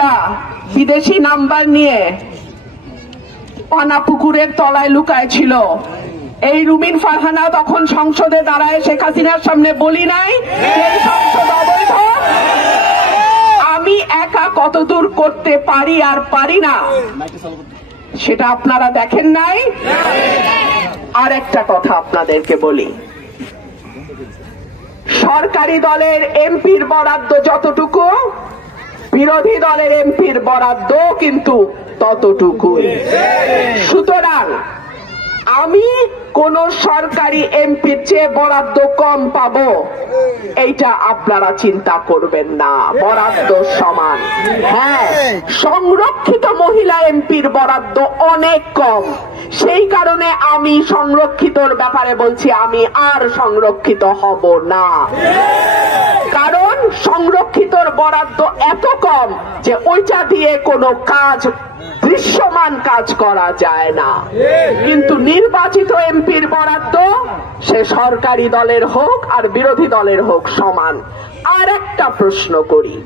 বন্ধুরা বিদেশি নাম্বার নিয়ে পানা পুকুরের তলায় লুকায় ছিল এই রুমিন ফারহানা তখন সংসদে দাঁড়ায়, শেখ হাসিনার সামনে বলি নাই আমি একা কতদূর করতে পারি আর পারি না? সেটা আপনারা দেখেন নাই। আর একটা কথা আপনাদেরকে বলি। সরকারি দলের এমপির বরাদ্দ যতটুকু বিরোধী দলের এমপির বরাদ্দ কিন্তু ততটুকুই। সুতরাং আমি কোন সরকারি এমপির চেয়ে বরাদ্দ কম পাব, এইটা আপনারা চিন্তা করবেন না। বরাদ্দ সমান। হ্যাঁ সংরক্ষিত মহিলা এমপির বরাদ্দ অনেক কম। সেই কারণে আমি সংরক্ষিতর ব্যাপারে বলছি, আমি আর সংরক্ষিত হব না। বরাদ্দ এত কম যে ওইটা দিয়ে কোনো কাজ, দৃশ্যমান কাজ করা যায় না। কিন্তু নির্বাচিত এমপির বরাদ্দ সে সরকারি দলের হোক আর বিরোধী দলের হোক সমান। আর একটা প্রশ্ন করি,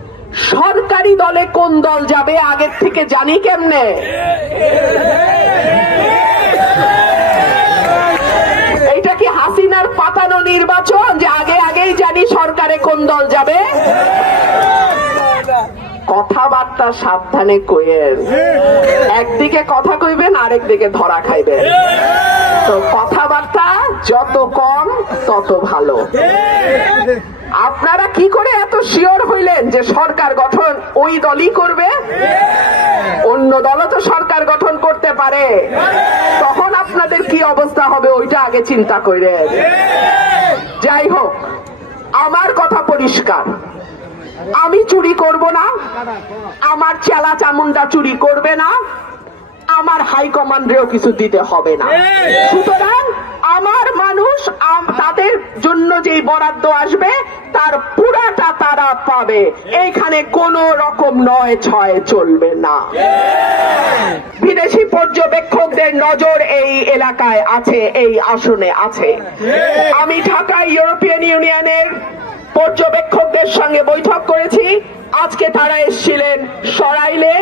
সরকারি দলে কোন দল যাবে আগের থেকে জানি কেমনে? এইটা কি হাসিনার পাতানো নির্বাচন যে আগে আগেই জানি সরকারে কোন দল যাবে? কথাবার্তা সাবধানে কইয়েন। একদিকে কথা কইবেন আরেক দিকে ধরা খাইবেন। তো কথাবার্তা যত কম তত ভালো। আপনারা কি করে এত শিওর হইলেন যে সরকার গঠন ওই দলই করবে? অন্য দলও তো সরকার গঠন করতে পারে। তখন আপনাদের কি অবস্থা হবে ওইটা আগে চিন্তা করেন যাই হোক আমার কথা পরিষ্কার। আমি চুরি করব না আমার চেলা চামুন্ডা চুরি করবে না আমার হাইকমান্ডেও কিছু দিতে হবে না। সুতরাং আমার মানুষ তাদের জন্য যেই বরাদ্দ আসবে তার পুরাটা তারা পাবে। এইখানে কোনো রকম নয় ছয় চলবে না। বিদেশি পর্যবেক্ষকদের নজর এই এলাকায় আছে এই আসনে আছে। আমি ঢাকায় ইউরোপিয়ান ইউনিয়নের পর্যবেক্ষকদের সঙ্গে বৈঠক করেছি। আজকে তারা এসেছিলেন সরাইলে।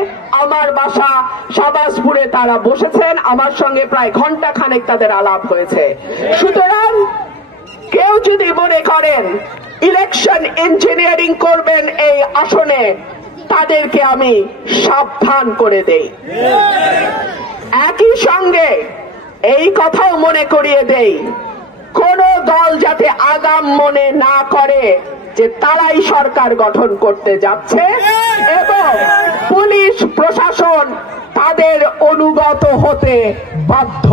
আমার বাসা সাবাসপুরে তারা বসেছেন। আমার সঙ্গে প্রায় ঘণ্টা খানেক তাদের আলাপ হয়েছে। সুতরাং কেউ যদি মনে করেন ইলেকশন ইঞ্জিনিয়ারিং করবেন এই আসনে, তাদেরকে আমি সাবধান করে দেই। একই সঙ্গে এই কথাও মনে করিয়ে দেই, কোন দল যাতে আগাম মনে না করে যে তারাই সরকার গঠন করতে যাচ্ছে এবং পুলিশ প্রশাসন তাদের অনুগত হতে বাধ্য।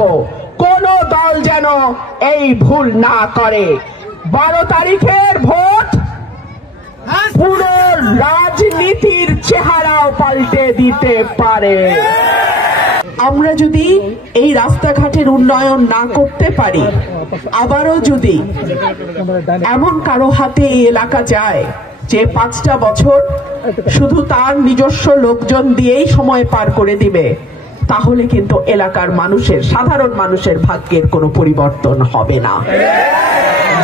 কোন দল যেন এই ভুল না করে। বারো তারিখের ভোট পুরো রাজনীতির চেহারাও পাল্টে দিতে পারে। আমরা যদি এই রাস্তাঘাটের উন্নয়ন না করতে পারি, আবারও যদি এমন কারও হাতে এই এলাকা যায় যে পাঁচটা বছর শুধু তার নিজস্ব লোকজন দিয়েই সময় পার করে দিবে, তাহলে কিন্তু এলাকার মানুষের, সাধারণ মানুষের ভাগ্যের কোনো পরিবর্তন হবে না।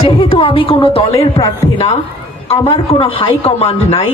যেহেতু আমি কোনো দলের প্রার্থী না, আমার কোনো হাই কমান্ড নাই